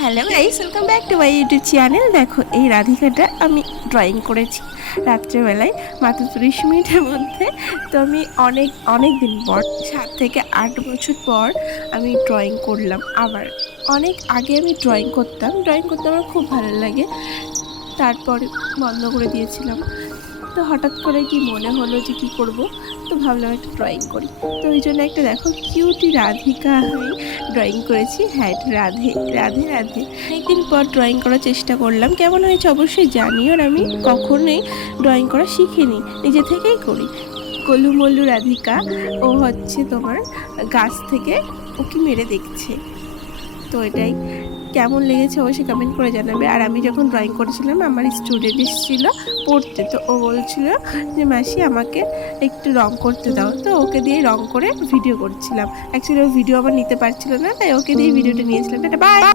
Hello guys, welcome back to my YouTube channel. দেখো এই রাধিকাটা আমি ড্রয়িং করেছি রাত্রেবেলায় মাত্র 30 মিনিটের মধ্যে। তো আমি অনেক অনেক দিন পর 7 থেকে 8 বছর পর আমি ড্রয়িং করলাম। আবার অনেক আগে আমি ড্রয়িং করতাম আমার খুব ভালো লাগে, তারপরে বন্ধ করে দিয়েছিলাম। তো হঠাৎ করে কি মনে হলো যে কি করব, তো ভাবলাম একটা ড্রয়িং করি। তো ওই জন্য একটা দেখো কিউটি রাধিকা আমি ড্রয়িং করেছি। হ্যাঁ, এটা রাধে রাধে রাধে। অনেকদিন পর ড্রয়িং করার চেষ্টা করলাম, কেমন হয়েছে অবশ্যই জানিও। আর আমি কখনোই ড্রয়িং করা শিখিনি, নিজে থেকেই করি। কলু মল্লু রাধিকা, ও হচ্ছে তোমার গাছ থেকে উঁকি মেরে দেখছে। তো এটাই, কেমন লেগেছে অবশ্যই কমেন্ট করে জানাবে। আর আমি যখন ড্রয়িং করেছিলাম আমার স্টুডেন্ট এসেছিলো পড়তে, তো ও বলছিল যে মাসি আমাকে একটু রং করতে দাও। তো ওকে দিয়ে রং করে ভিডিও করছিলাম। অ্যাকচুয়ালি ও ভিডিও আবার নিতে পারছিল না, তাই ওকে দিয়ে ভিডিওটা নিয়েছিলাম। এটা বাই।